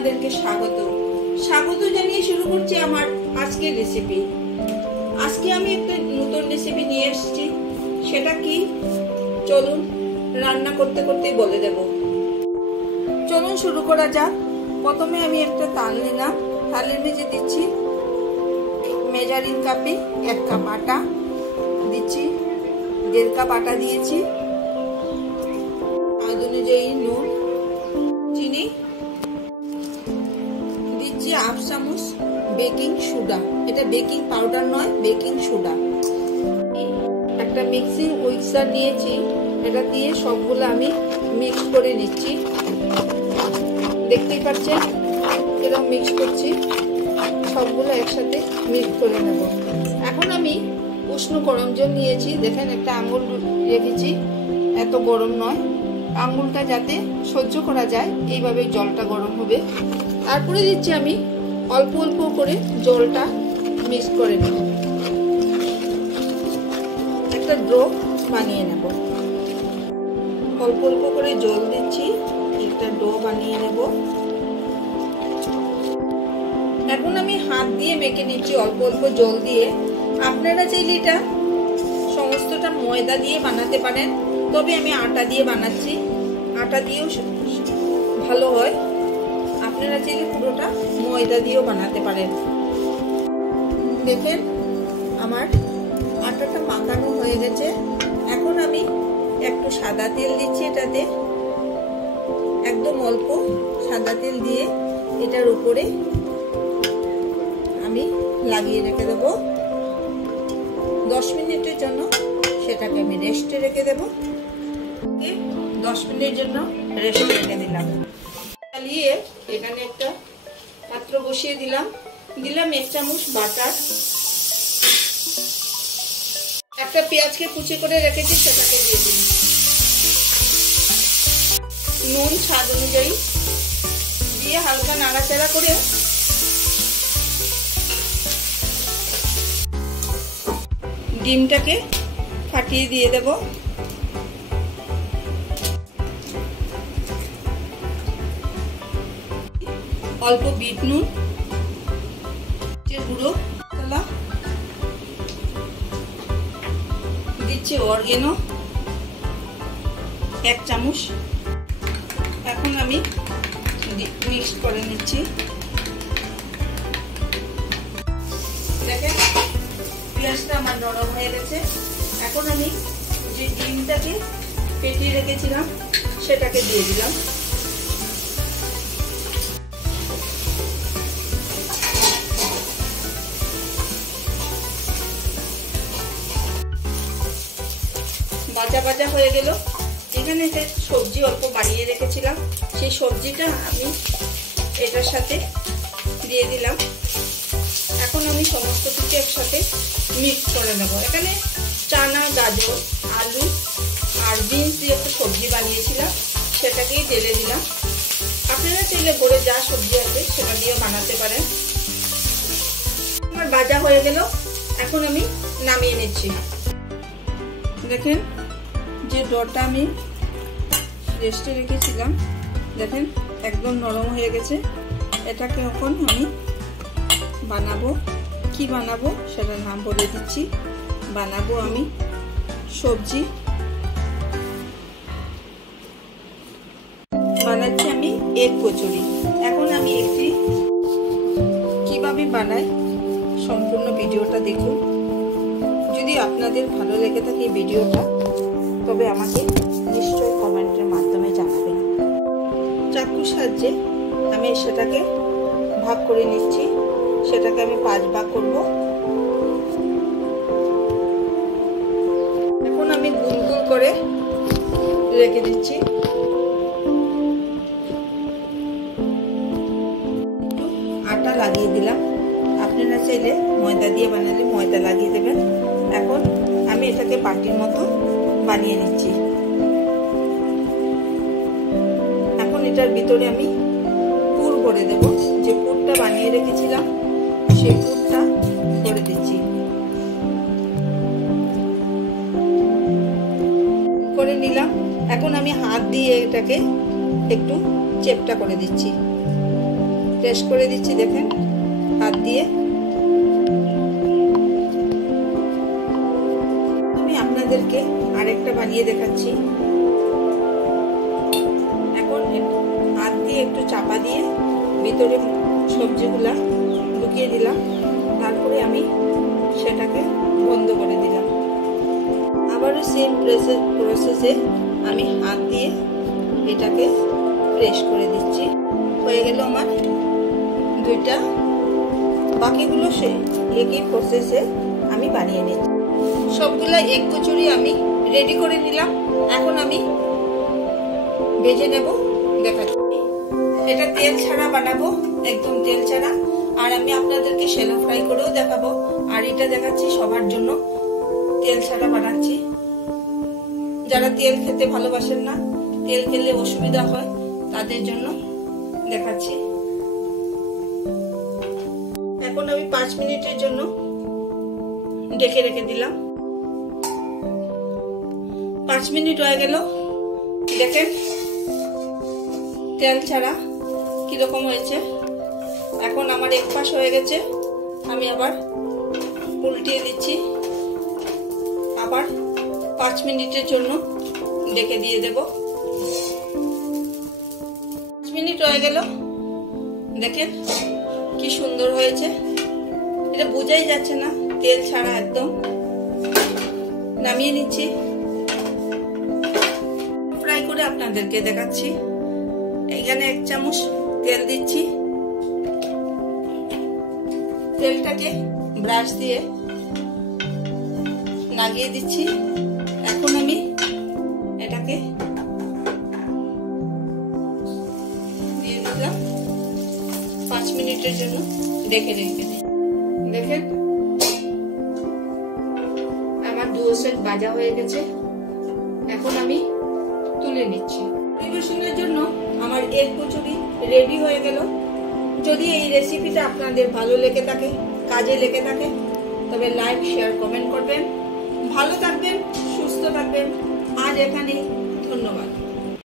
আপনাদেরকে স্বাগত জানিয়ে শুরু করছি আমার আজকের রেসিপি। আজকে আমি একটা নতুন রেসিপি নিয়ে এসেছি। সেটা কি চলুন রান্না করতে করতে বলে দেব। চলুন শুরু করা যাক। প্রথমে আমি একটা তাল নিলাম, তালের ভেজে দিচ্ছি মেজারিং কাপে 1 কাপ আটা দিচ্ছি, 1.5 কাপ আটা দিয়েছি, স্বাদ অনুযায়ী নুন, চিনি দিচ্ছি, 1/2 চামচ বেকিং সোডা, এটা বেকিং পাউডার নয়, বেকিং সোডা। একটা মিক্সিং হুইস্কার নিয়েছি, এটা দিয়ে সবগুলো আমি মিক্স করে নিচ্ছি। দেখতেই পাচ্ছেন এরকম মিক্স করছি, সবগুলো একসাথে মিক্স করে নেব। এখন আমি উষ্ণ গরম জল নিয়েছি, দেখেন একটা আঙুল রেখেছি, এত গরম নয়, আঙুলটা যাতে সহ্য করা যায় এইভাবে জলটা গরম হবে। তারপরে দিচ্ছি আমি অল্প অল্প করে জলটা মিক্স করে নেব, একটা ডো বানিয়ে নেব। অল্প অল্প করে জল দিচ্ছি, একটা ডো বানিয়ে নেব। এখন আমি হাত দিয়ে মেখে নিচ্ছি অল্প অল্প জল দিয়ে। আপনারা চাইলে এটা সমস্তটা ময়দা দিয়ে বানাতে পারেন, তবে আমি আটা দিয়ে বানাচ্ছি, আটা দিয়েও ভালো হয়। আপনারা চাইলে পুরোটা ময়দা দিয়েও বানাতে পারেন। দেখেন আমার আটাটা মাখানো হয়ে গেছে। এখন আমি একটু সাদা তেল দিচ্ছি, এটাতে একদম অল্প সাদা তেল দিয়ে এটার উপরে আমি লাগিয়ে রেখে দেব 10 মিনিটের জন্য। সেটাকে আমি রেস্টে রেখে দেব, 10 মিনিটের জন্য রেস্টে রেখে দিলাম। চালিয়ে এখানে একটা পাত্র বসিয়ে দিলাম, 1 চামচ বাটার, একটা পেঁয়াজকে কুচি করে রেখেছি সেটাকে দিয়ে দিলাম, নুন স্বাদ অনুযায়ী দিয়ে হালকা নাড়াচাড়া করে ডিমটাকে ফাটিয়ে দিয়ে দেব। অল্প বিট নুন, গুঁড়ো মশলা দিচ্ছি, অর্গানো 1 চামচ। এখন আমি মিক্স করে নিচ্ছি। দেখেন পেঁয়াজটা আমার নরম হয়ে গেছে। এখন আমি যে ডিমটাকে ফেটিয়ে রেখেছিলাম সেটাকে দিয়ে দিলাম। ভাজা হয়ে গেল। এখানে সবজি অল্প বাড়িয়ে রেখেছিলাম, সেই সবজিটা আমি এটার সাথে দিয়ে দিলাম। এখন আমি সমস্ত কিছু একসাথে মিক্স করে নেব। এখানে চানা, গাজর, আলু আর বিনস দিয়ে একটা সবজি বানিয়েছিলাম, সেটাকেই ঢেলে দিলাম। আপনারা চাইলে ঘরে যা সবজি আছে সেটা দিয়ে বানাতে পারেন। আমার ভাজা হয়ে গেল, এখন আমি নামিয়ে নিচ্ছি। দেখেন যে ডোটা আমি রেস্টে রেখেছিলাম, দেখেন একদম নরম হয়ে গেছে। এটাকে এখন আমি বানাবো। কি বানাবো সেটার নাম বলে দিচ্ছি। বানাবো আমি সবজি, বানাচ্ছি আমি এগ কচুরি। এখন আমি একটি কিভাবে বানাই সম্পূর্ণ ভিডিওটা দেখুন। যদি আপনাদের ভালো লেগে থাকে এই ভিডিওটা, তবে আমাকে নিশ্চয়ই কমেন্টের মাধ্যমে জানাবেন। চাকুর সাহায্যে আমি সেটাকে ভাগ করে নিচ্ছি, সেটাকে আমি 5 ভাগ করব। এখন আমি গোল গোল করে রেখে দিচ্ছি। একটু আটা লাগিয়ে দিলাম, আপনারা চাইলে ময়দা দিয়ে বানালে ময়দা লাগিয়ে দেবেন। এখন আমি এটাকে বাটির মতো বানিয়ে নিচ্ছি। এখন এটার ভিতরে আমি পুর ভরে দেব, যে পুরটা বানিয়ে রেখেছিলাম সেই পুরটা ভরে দিচ্ছি। করে নিলাম। এখন আমি হাত দিয়ে এটাকে একটু চেপটা করে দিচ্ছি। প্রেস করে দিচ্ছি, দেখেন হাত দিয়ে। আমি আপনাদেরকে আরেকটা বানিয়ে দেখাচ্ছি। এখন হাত দিয়ে একটু চাপা দিয়ে ভিতরে সবজিগুলা ঢুকিয়ে দিলাম, তারপরে আমি সেটাকে বন্ধ করে দিলাম। আবারও সেম প্রসেসে আমি হাত দিয়ে এটাকে প্রেস করে দিচ্ছি। হয়ে গেল আমার দুইটা। বাকিগুলো সেই একই প্রসেসে আমি বানিয়ে নিচ্ছি। সবগুলা এগ কচুরি আমি রেডি করে নিলাম। এখন আমি ভেজে নেব, দেখাচ্ছি। এটা তেল ছাড়া বানাবো, একদম তেল ছাড়া। আর আমি আপনাদেরকে শ্যালো ফ্রাই করেও দেখাবো। আর এটা দেখাচ্ছি সবার জন্য তেল ছাড়া বানাচ্ছি। যারা তেল খেতে ভালোবাসেন না, তেল খেলে অসুবিধা হয়, তাদের জন্য দেখাচ্ছি। এখন আমি 5 মিনিটের জন্য ঢেকে রেখে দিলাম। 5 মিনিট হয়ে গেল, দেখেন তেল ছাড়া কিরকম হয়েছে। এখন আমার এক পাশ হয়ে গেছে, আমি আবার উল্টিয়ে দিচ্ছি। আবার 5 মিনিটের জন্য ঢেকে দিয়ে দেব। 5 মিনিট হয়ে গেল, দেখেন কি সুন্দর হয়েছে। এটা বোঝাই যাচ্ছে না, তেল ছাড়া একদম। নামিয়ে নিচ্ছি, ফ্রাই করে আপনাদেরকে দেখাচ্ছি। এখানে 1 চামচ তেল দিচ্ছি। তেলটাকে ব্রাশ দিয়ে লাগিয়ে দিচ্ছি। এখন আমি এটাকে দিয়ে দিলাম, 5 মিনিটের জন্য রেখে দিই। দেখেন আমার 2 সাইড ভাজা হয়ে গেছে। এখন আমি তুলে নিচ্ছি। পরিবেশনের জন্য আমার এগ কচুরি রেডি হয়ে গেল। যদি এই রেসিপিটা আপনাদের ভালো লেগে থাকে, কাজে লেগে থাকে, তবে লাইক, শেয়ার, কমেন্ট করবেন। ভালো থাকবেন, সুস্থ থাকবেন। আজ এখানেই, ধন্যবাদ।